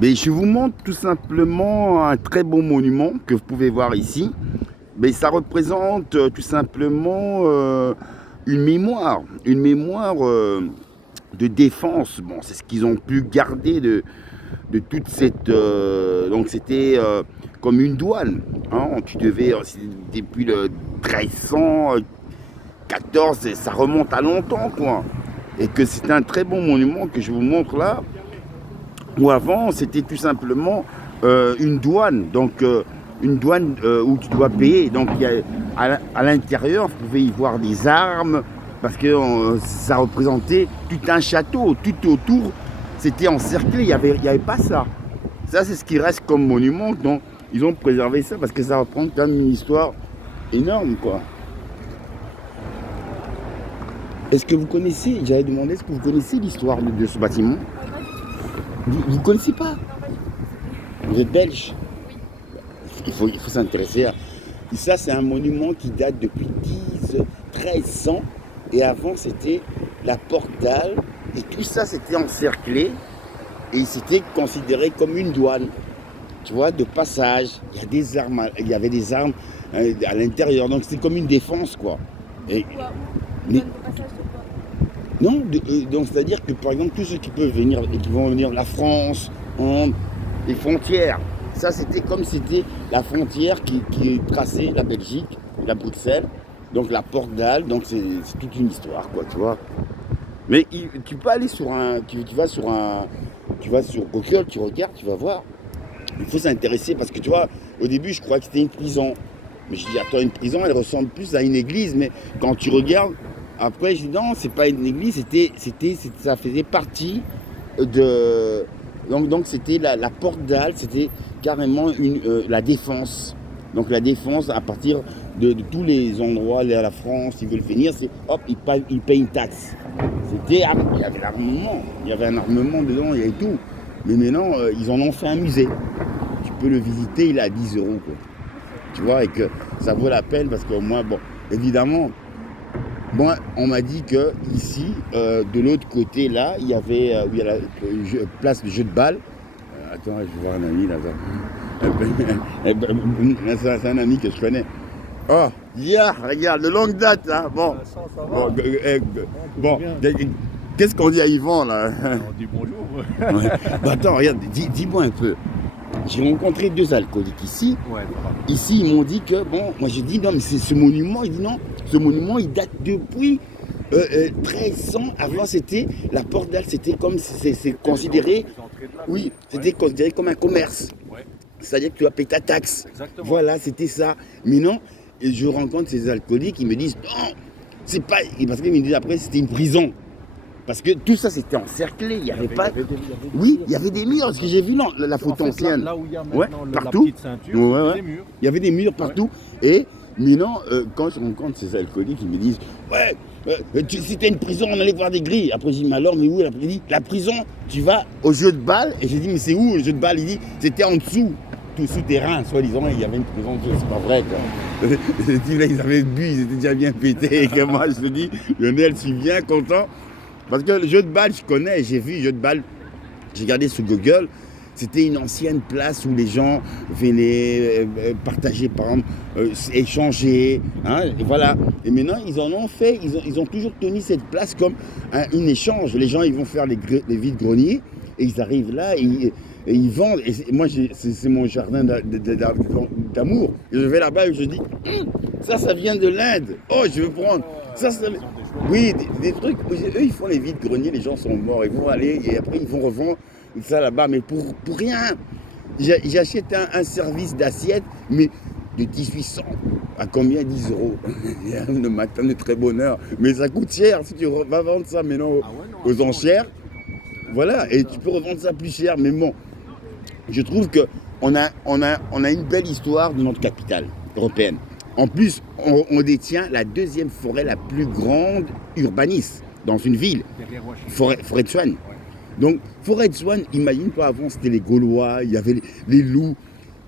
Mais je vous montre tout simplement un très beau monument que vous pouvez voir ici. Mais ça représente tout simplement une mémoire de défense. Bon, c'est ce qu'ils ont pu garder de toute cette. Donc c'était comme une douane. Hein, tu devais, depuis le 1314, ça remonte à longtemps, quoi. Et que c'est un très bon monument que je vous montre là, où avant c'était tout simplement une douane. Donc une douane où tu dois payer. Donc à l'intérieur, vous pouvez y voir des armes, parce que ça représentait tout un château, tout autour, c'était encerclé, il y avait pas ça. Ça, c'est ce qui reste comme monument, donc ils ont préservé ça, parce que ça représente quand même une histoire énorme, quoi. Est-ce que vous connaissez, j'avais demandé, est-ce que vous connaissez l'histoire de ce bâtiment? Vous ne connaissez pas? Vous êtes belge? Il faut s'intéresser à... Et ça, c'est un monument qui date depuis 1300. Et avant, c'était la porte d'Al. Et tout ça, c'était encerclé. Et c'était considéré comme une douane. Tu vois, de passage. Il y avait des armes à l'intérieur. Donc, c'était comme une défense, quoi. Et, Quoi, où mais, donne le passage de quoi? non, donc c'est-à-dire que, par exemple, tous ceux qui peuvent venir, et qui vont venir de la France, les frontières, ça, c'était comme c'était la frontière qui tracée la Belgique, la Bruxelles, donc la porte d'Al, donc c'est toute une histoire, quoi, tu vois. Mais tu peux aller sur un, tu vas sur Google, tu regardes, tu vas voir. Il faut s'intéresser parce que tu vois, au début, je croyais que c'était une prison. Mais je dis, attends, une prison, elle ressemble plus à une église. Mais quand tu regardes, après, je dis, non, c'est pas une église, ça faisait partie de. Donc c'était la porte d'Al, c'était carrément la défense. Donc la défense, à partir de tous les endroits, la France, ils veulent venir, c'est hop, ils payent une taxe. Il y avait l'armement, il y avait un armement dedans, il y avait tout. Mais maintenant, ils en ont fait un musée. Tu peux le visiter, il est à 10 euros, quoi. Tu vois, et que ça vaut la peine parce que moi, bon, évidemment, moi, on m'a dit que ici, de l'autre côté, là, il y avait où il y a la place de jeu de balle. Attends, je vais voir un ami là. C'est un ami que je connais. Oh, regarde, de longue date, là. Bon, bon, bon, qu'est-ce qu'on dit à Yvan, là? On dit bonjour. Ouais. Bah, attends, regarde, dis-moi un peu. J'ai rencontré deux alcooliques ici. Ouais, Ici, ils m'ont dit que, bon, moi j'ai dit non, mais c'est ce monument. Il dit non, ce monument, il date depuis 1300. Avant, c'était la porte d'Al, c'était comme, c'est considéré, oui, c'était considéré comme un commerce. Ouais, C'est-à-dire que tu as payé ta taxe. exactement. Voilà, c'était ça. Mais non, et je rencontre ces alcooliques, ils me disent non, c'est pas. Et parce qu'ils me disent après, c'était une prison. Parce que tout ça, c'était encerclé. Il n'y avait pas. Oui, il y avait des murs, parce que j'ai vu non, la photo En fait, ancienne. là où il y a Ouais, maintenant la partout. petite ceinture, Ouais, ouais, il y a ouais. des murs. Il y avait des murs partout. Et maintenant, quand je rencontre ces alcooliques, ils me disent ouais, si t'es une prison, on allait voir des grilles. Après, je dis mais alors, mais où? Après, il dit la prison, tu vas au jeu de balle. Et j'ai dit mais c'est où le jeu de balle? Il dit c'était en dessous, tout souterrain, soi-disant, il y avait une prison. C'est pas vrai, quoi. Je dis là, ils avaient bu, ils étaient déjà bien pétés. Et que moi, je te dis, Lionel, je suis bien content. Parce que le jeu de balle, je connais, j'ai vu le jeu de balle, j'ai regardé sur Google, c'était une ancienne place où les gens venaient partager, par exemple, échanger, hein, et voilà. Et maintenant, ils en ont fait, ils ont toujours tenu cette place comme un échange. Les gens, ils vont faire les vides-greniers, et ils arrivent là, et ils vendent. Et moi, c'est mon jardin d'amour. Et je vais là-bas et je dis, ça vient de l'Inde. Oh, je veux prendre. Ça, oui, des trucs. Eux, ils font les vides-greniers, les gens sont morts. Ils vont aller et après, ils vont revendre ça là-bas. Mais pour rien. J'achète un service d'assiette, mais de 1800. À combien? 10 euros. Le matin de très bonne heure. Mais ça coûte cher si tu vas vendre ça maintenant aux enchères. Voilà, et tu peux revendre ça plus cher. Mais bon, je trouve qu'on a une belle histoire de notre capitale européenne. En plus, on détient la deuxième forêt la plus grande urbaniste dans une ville, forêt de Swan. Donc, forêt de Swan, imagine-toi, avant c'était les Gaulois, il y avait les loups.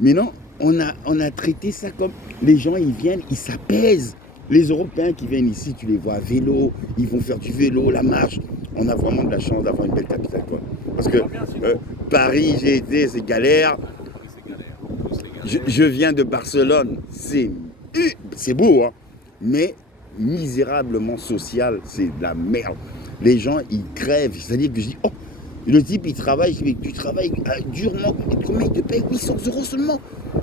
Maintenant, on a traité ça comme les gens, ils viennent, ils s'apaisent. Les Européens qui viennent ici, tu les vois à vélo, ils vont faire du vélo, la marche. On a vraiment de la chance d'avoir une belle capitale, quoi. Parce que Paris, j'ai été, c'est galère. Je viens de Barcelone, c'est beau, hein, mais misérablement social, c'est de la merde. Les gens, ils crèvent. C'est-à-dire que je dis, oh, le type, il travaille, je dis, mais tu travailles durement, combien il te paye 800 euros seulement.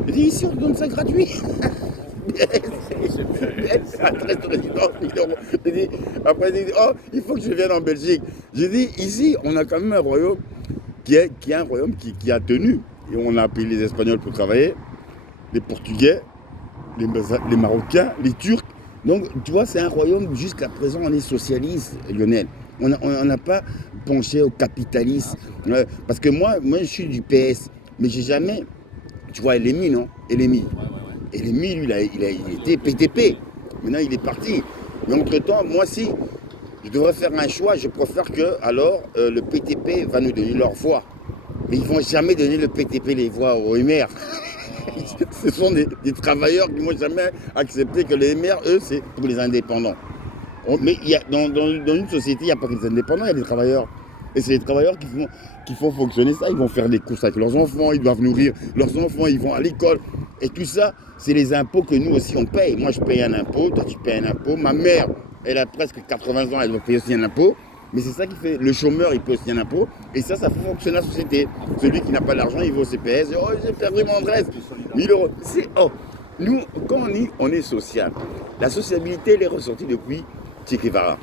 Je dis, ici, on te donne ça gratuit. Après, il dit, oh, il faut que je vienne en Belgique. J'ai dit, ici, on a quand même un royaume qui est un royaume qui a tenu. Et on a payé les Espagnols pour travailler, les Portugais, les Marocains, les Turcs. Donc, tu vois, c'est un royaume, jusqu'à présent, on est socialiste, Lionel. On n'a pas penché au capitalisme. Parce que moi, je suis du PS, mais j'ai jamais... Tu vois, LMI, non? LMI. LMI, lui, il était PTP. Maintenant, il est parti. Mais entre-temps, moi, si je devrais faire un choix, je préfère que, alors, le PTP va nous donner leur voix. Mais ils ne vont jamais donner le PTP les voix aux MR. Ce sont des travailleurs qui ne vont jamais accepter que les MR, eux, c'est pour les indépendants. Mais il y a, dans une société, il n'y a pas que les indépendants, il y a des travailleurs. Et c'est les travailleurs qui font fonctionner ça. Ils vont faire des courses avec leurs enfants, ils doivent nourrir leurs enfants, ils vont à l'école. Et tout ça, c'est les impôts que nous aussi on paye. Moi, je paye un impôt, toi, tu payes un impôt. Ma mère, elle a presque 80 ans, elle doit payer aussi un impôt. Mais c'est ça qui fait, le chômeur, il paye aussi un impôt. Et ça fait fonctionner la société. Celui qui n'a pas l'argent, il va au CPS. Oh, j'ai perdu mon adresse. 1000 euros. Nous, quand on est social, la sociabilité, elle est ressortie depuis Che Guevara.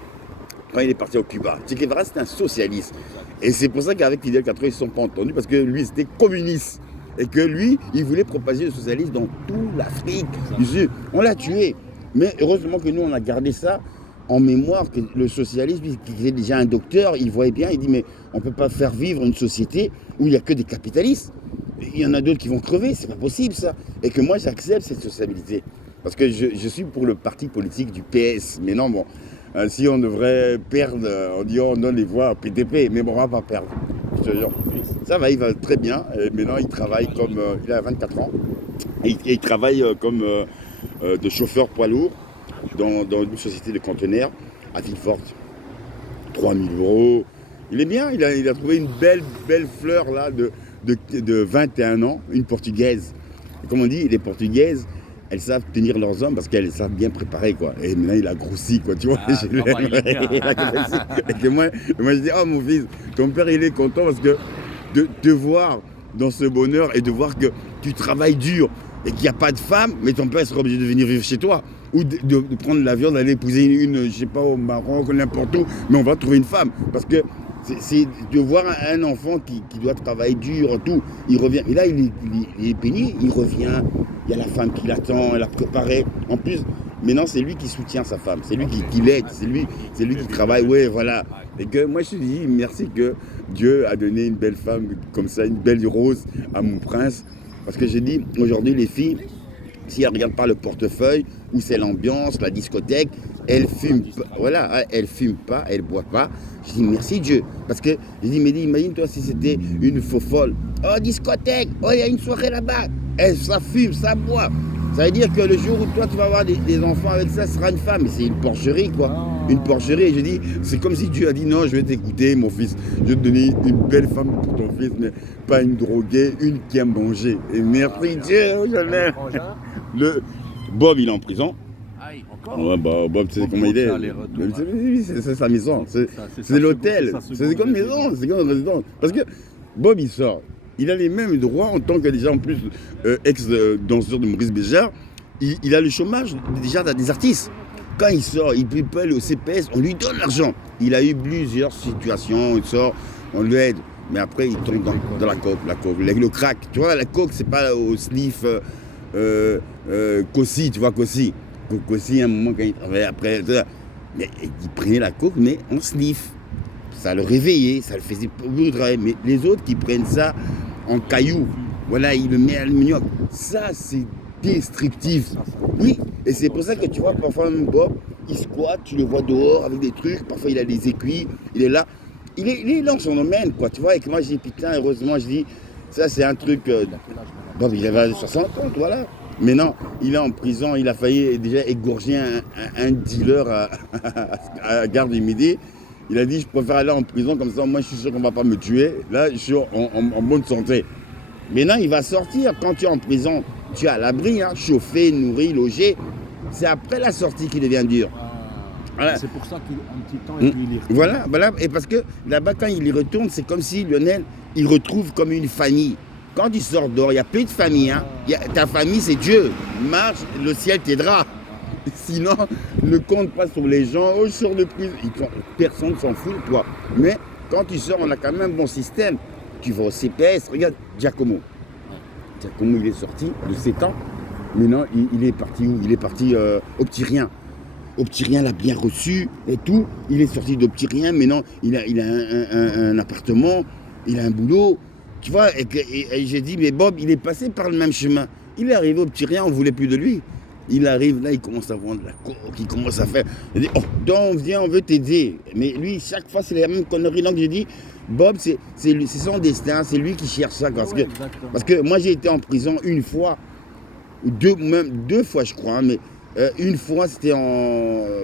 Quand il est parti au Cuba. Che Guevara, c'était un socialiste. Et c'est pour ça qu'avec Fidel Castro, ils ne se sont pas entendus, parce que lui, c'était communiste. Et que lui, il voulait propager le socialisme dans toute l'Afrique du Sud. On l'a tué. Mais heureusement que nous, on a gardé ça en mémoire, que le socialisme, qui est déjà un docteur, il voyait bien, il dit, mais on ne peut pas faire vivre une société où il n'y a que des capitalistes. Il y en a d'autres qui vont crever, c'est pas possible ça. Et que moi, j'accepte cette sociabilité. Parce que je suis pour le parti politique du PS. Mais non, bon, si on devrait perdre, on dit on donne les voix au PTP, mais bon, on ne va pas perdre. Je te jure. Ça va, il va très bien. Et maintenant, il travaille comme... il a 24 ans. Et il travaille comme de chauffeur poids lourd dans une société de conteneurs à Villefort. 3 000 euros. Il est bien, il a trouvé une belle fleur là de 21 ans, une portugaise. Et comme on dit, les portugaises, elles savent tenir leurs hommes parce qu'elles savent bien préparer, quoi. Et maintenant, il a grossi, quoi, tu vois. Il a grossi. Et que moi, je dis, oh mon fils, ton père, il est content parce que de te voir dans ce bonheur et de voir que tu travailles dur et qu'il n'y a pas de femme, mais ton père sera obligé de venir vivre chez toi. Ou de prendre l'avion, d'aller épouser une, je sais pas, au Maroc, n'importe où, mais on va trouver une femme. Parce que c'est de voir un enfant qui doit travailler dur, tout, il revient. Et là, il est pénible, il revient, il y a la femme qui l'attend, elle a préparé. En plus, maintenant, c'est lui qui soutient sa femme, c'est lui qui l'aide, c'est lui qui travaille, ouais, voilà. Et que moi, je te dis merci que Dieu a donné une belle femme comme ça, une belle rose à mon prince. Parce que j'ai dit, aujourd'hui, les filles, si elles ne regardent pas le portefeuille, où c'est l'ambiance, la discothèque, elles fument pas, voilà, elles fument pas, elles boivent pas. Je dis merci Dieu. Parce que je dis, mais imagine-toi si c'était une faux folle. Oh, discothèque, oh, il y a une soirée là-bas. Ça fume, ça boit. Ça veut dire que le jour où toi tu vas avoir des enfants avec ça, ce sera une femme. Mais c'est une porcherie, quoi. Une porcherie. Et je dis, c'est comme si Dieu a dit, non, je vais t'écouter, mon fils. Je vais te donner une belle femme pour ton fils, mais pas une droguée, une qui aime manger. Et merci Dieu, le Bob, il est en prison. Ouais, bah, Bob, tu sais comment il est. C'est sa maison. C'est l'hôtel. C'est comme maison. C'est comme résidence. Parce que Bob, il sort. Il a les mêmes droits en tant que déjà en plus ex-danseur de Maurice Béjart. Il a le chômage déjà des artistes. Quand il sort, il paye le CPS, on lui donne l'argent. Il a eu plusieurs situations, il sort, on l'aide. Mais après, il tombe dans la coke, le crack. Tu vois, la coke, c'est pas au sniff Cossi, tu vois, Cossi. Cossi, à un moment, quand il travaillait après, mais il prenait la coke, mais en sniff. Ça le réveillait, ça le faisait beaucoup travailler. Mais les autres qui prennent ça en cailloux, voilà, il le met à l'aluminium. Ça, c'est destructif. Oui, et c'est pour ça que tu vois, parfois, même Bob, il squatte, tu le vois dehors avec des trucs, parfois il a des aiguilles, il est là. Il est dans son domaine, quoi, tu vois. Et que moi, je dis, putain, heureusement, je dis, ça, c'est un truc. Bob, il avait 60 ans, voilà. Mais non, il est en prison, il a failli déjà égorger un dealer à Gare du Midi. Il a dit, je préfère aller en prison, comme ça, moi, je suis sûr qu'on ne va pas me tuer. Là, je suis en bonne santé. Maintenant, il va sortir. Quand tu es en prison, tu es à l'abri, hein, chauffé, nourri, logé. C'est après la sortie qu'il devient dur. Voilà. C'est pour ça qu'un petit temps, et puis il y retourne. Voilà. Et parce que là-bas, quand il y retourne, c'est comme si Lionel, il retrouve comme une famille. Quand tu sors dehors, il n'y a plus de famille. Hein. Ta famille, c'est Dieu. Marche, le ciel t'aidera. Sinon, ne compte pas sur les gens. Oh, je sors de prison. Personne ne s'en fout de toi. Mais quand tu sors, on a quand même un bon système. Tu vas au CPS. Regarde, Giacomo. Giacomo, il est sorti de 7 ans. Maintenant, il est parti où? Il est parti au Petit Rien. Au Petit Rien l'a bien reçu et tout. Il est sorti de Petit Rien. Maintenant, il a un appartement. Il a un boulot. Tu vois, et j'ai dit, mais Bob, il est passé par le même chemin. Il est arrivé au Petit Rien, on ne voulait plus de lui. Il arrive là, il commence à vendre la coke, il commence à faire. Il dit, oh, donc viens, on veut t'aider. Mais lui, chaque fois, c'est la même connerie. Donc j'ai dit, Bob, c'est son destin, c'est lui qui cherche ça. Parce que moi, j'ai été en prison une fois, même deux fois, je crois. Hein, mais une fois, c'était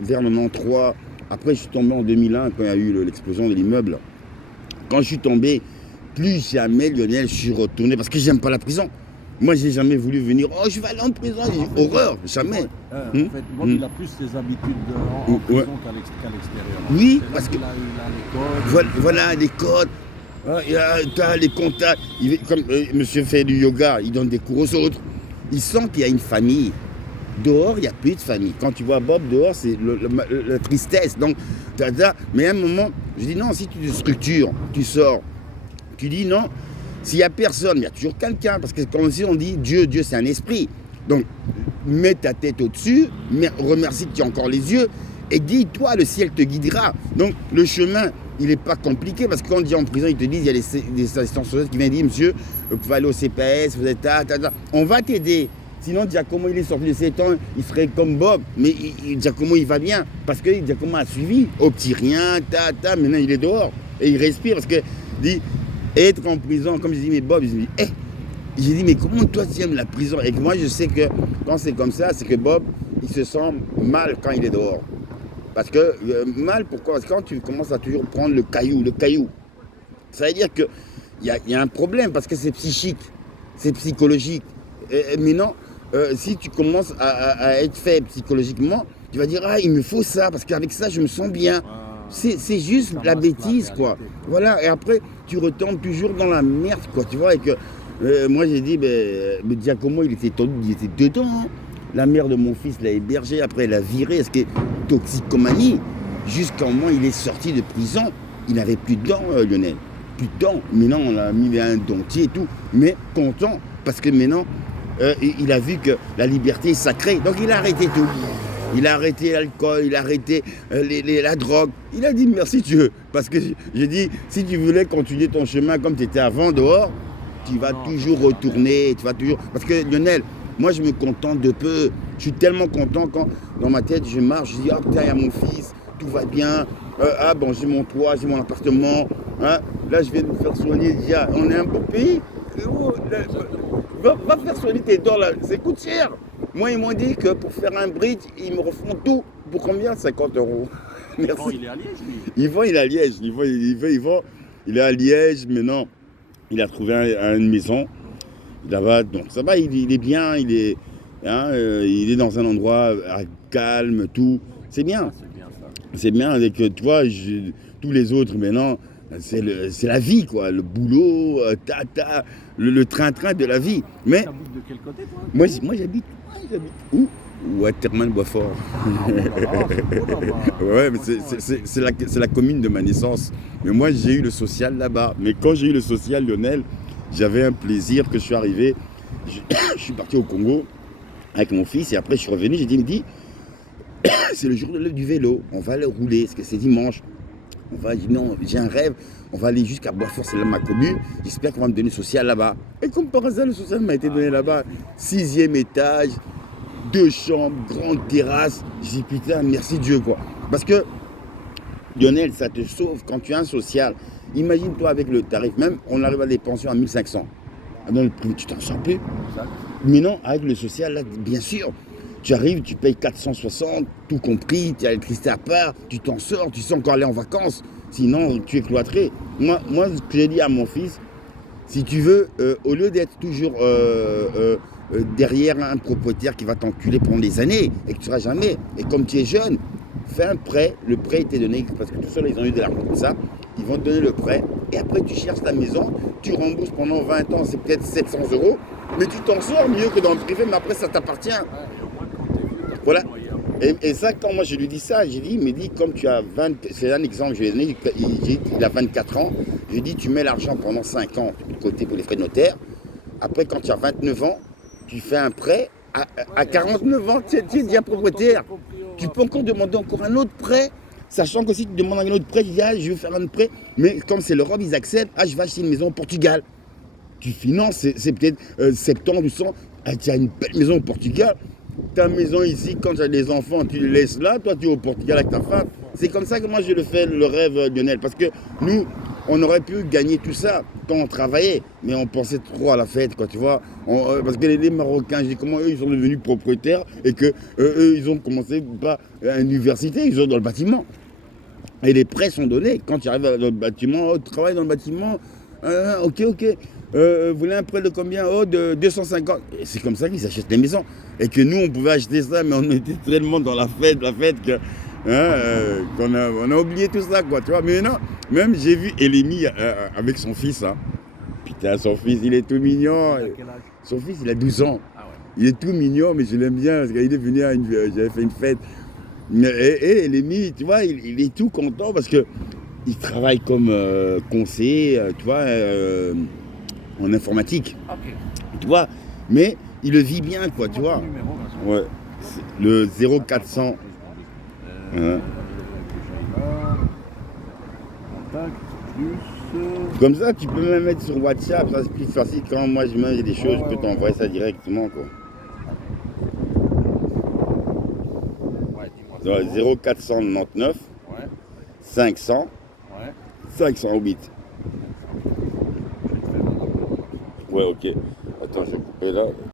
vers 93. Après, je suis tombé en 2001 quand il y a eu l'explosion de l'immeuble. Quand je suis tombé, plus jamais, Lionel, je suis retourné parce que j'aime pas la prison. Moi, j'ai jamais voulu venir. Oh, je vais aller en prison. Horreur, jamais. En fait, Bob, il a plus ses habitudes en prison qu'à l'extérieur. Oui, parce que. Il a les codes. Voilà, les codes. Tu as les contacts. Comme monsieur fait du yoga, il donne des cours aux autres. Il sent qu'il y a une famille. Dehors, il n'y a plus de famille. Quand tu vois Bob dehors, c'est la tristesse. Donc, mais à un moment, je dis non, si tu te structures, tu sors, tu dis non. S'il n'y a personne, il y a toujours quelqu'un. Parce que comme si on dit Dieu, c'est un esprit. Donc, mets ta tête au-dessus, remercie que tu as encore les yeux, et dis-toi, le ciel te guidera. Donc, le chemin, il n'est pas compliqué. Parce que quand on dit en prison, ils te disent, il y a des assistants sociaux qui viennent dire, monsieur, vous pouvez aller au CPS, vous êtes là. On va t'aider. Sinon, Giacomo, il est sorti de 7 ans, il serait comme Bob. Mais Giacomo, il va bien. Parce que Giacomo a suivi. Au Petit Rien, maintenant il est dehors. Et il respire. Parce que, dit, être en prison, comme je dis, mais Bob, il me dit, j'ai dit, mais comment toi tu aimes la prison? Et que moi, je sais que quand c'est comme ça, c'est que Bob, il se sent mal quand il est dehors. Parce que, mal, pourquoi? Parce que quand tu commences à toujours prendre le caillou, ça veut dire qu'il y a un problème, parce que c'est psychique, c'est psychologique. Mais non, si tu commences à être faible psychologiquement, tu vas dire, ah, il me faut ça, parce qu'avec ça, je me sens bien. C'est juste la bêtise, quoi. Voilà, et après, tu retombes toujours dans la merde, quoi, tu vois. Et que moi, j'ai dit, mais Giacomo, il était dedans. Hein. La mère de mon fils l'a hébergé, après, elle l'a viré. Est-ce que toxicomanie? Jusqu'au moment où il est sorti de prison, il n'avait plus de dents, Lionel. Plus de dents. Maintenant, on l'a mis un dentier et tout. Mais content, parce que maintenant, il a vu que la liberté est sacrée. Donc, il a arrêté tout. Il a arrêté l'alcool, il a arrêté la drogue. Il a dit merci Dieu. Parce que j'ai dit, si tu voulais continuer ton chemin comme tu étais avant dehors, tu vas toujours retourner. Parce que Lionel, moi je me contente de peu. Je suis tellement content quand dans ma tête je marche, je dis, ah putain, il y a mon fils, tout va bien. Ah bon, j'ai mon toit, j'ai mon appartement. Hein. Là, je viens de me faire soigner. Je dis, ah, on est un beau pays. Va faire soigner tes dents là, ça coûte cher. Moi, ils m'ont dit que pour faire un bridge, ils me refont tout. Pour combien? 50 €. Merci. Oh, il est à Liège, lui. Il est à Liège. Il est à Liège, maintenant. Il a trouvé une maison. Là-bas, donc ça va, il est bien. Il est dans un endroit calme, tout. C'est bien. C'est bien ça. C'est bien avec, tu vois, tous les autres, maintenant, c'est la vie, quoi. Le boulot, le train-train de la vie. Mais Tu habites de quel côté, toi? moi, j'habite où? Waterman Boisfort. Ouais, mais c'est la commune de ma naissance. Mais moi, j'ai eu le social là-bas. Mais quand j'ai eu le social, Lionel, j'avais un plaisir que je suis arrivé. Je suis parti au Congo avec mon fils et après je suis revenu. J'ai dit, il me dit, c'est le jour du vélo. On va le rouler parce que c'est dimanche. Non, j'ai un rêve. On va aller jusqu'à Boisfort, c'est là ma commune. J'espère qu'on va me donner le social là-bas. Et comme par hasard, le social m'a été donné là-bas. 6e étage. 2 chambres, grande terrasse. Je dis putain, merci Dieu, quoi. Parce que, Lionel, ça te sauve quand tu as un social. Imagine-toi avec le tarif, même on arrive à des pensions à 1500. Dans le prix, tu t'en sors plus. Exact. Mais non, avec le social, là, bien sûr, tu arrives, tu payes 460, tout compris, tu as l'électricité à part, tu t'en sors, tu sais encore aller en vacances. Sinon, tu es cloîtré. Moi, ce que j'ai dit à mon fils, si tu veux, au lieu d'être toujours derrière un propriétaire qui va t'enculer pendant des années et que tu ne seras jamais, et comme tu es jeune, fais un prêt. Le prêt était donné parce que tout seul, ils ont eu de l'argent comme ça. Ils vont te donner le prêt et après, tu cherches ta maison, tu rembourses pendant 20 ans, c'est peut-être 700 €, mais tu t'en sors mieux que dans le privé, mais après, ça t'appartient. Voilà. Et ça, quand moi je lui dis ça, j'ai dit, il me dit, comme tu as 20, c'est un exemple que je lui ai donné, il a 24 ans, je lui ai dit, tu mets l'argent pendant 5 ans de côté pour les frais de notaire, après quand tu as 29 ans, tu fais un prêt, à 49 ans, tu es déjà propriétaire, tu peux encore demander encore un autre prêt, sachant que si tu demandes un autre prêt, tu dis, ah, je veux faire un autre prêt, mais comme c'est l'Europe, ils acceptent, ah, je vais acheter une maison au Portugal. Tu finances, c'est peut-être 70 ou 100, ah, tu as une belle maison au Portugal. Ta maison ici, quand tu as des enfants, tu les laisses là, toi tu es au Portugal avec ta femme. C'est comme ça que moi je le fais, le rêve, Lionel. Parce que nous, on aurait pu gagner tout ça quand on travaillait, mais on pensait trop à la fête, quoi, tu vois. Parce que les Marocains, je dis comment eux, ils sont devenus propriétaires et que eux, ils ont commencé pas à l'université, ils sont dans le bâtiment. Et les prêts sont donnés. Quand tu arrives dans le bâtiment, tu travailles dans le bâtiment, ok. Vous voulez un prêt de combien? Oh, de 250. Et c'est comme ça qu'ils achètent des maisons. Et que nous, on pouvait acheter ça, mais on était tellement dans la fête que, qu'on a oublié tout ça, quoi, tu vois. Mais non, même j'ai vu Elémi avec son fils, hein. Putain, son fils, il est tout mignon. Son fils, il a 12 ans. Ah ouais. Il est tout mignon, mais je l'aime bien, parce qu'il est venu j'avais fait une fête. Et Elémi, tu vois, il est tout content parce que il travaille comme conseiller, tu vois, en informatique, Ok. tu vois, mais il le vit bien, quoi, tu vois. Numéro, Vincent. Ouais, c'est le 0400. Hein. Contact, plus. Comme ça, tu peux même mettre sur WhatsApp, ça c'est plus facile. Quand moi je mets des choses, je peux t'envoyer ça directement, quoi. Ouais, dis-moi. Dans le 0499 Ouais, 500 ouais. 508. Je vais te faire un appel. Ouais, ok. Attends, je vais couper là.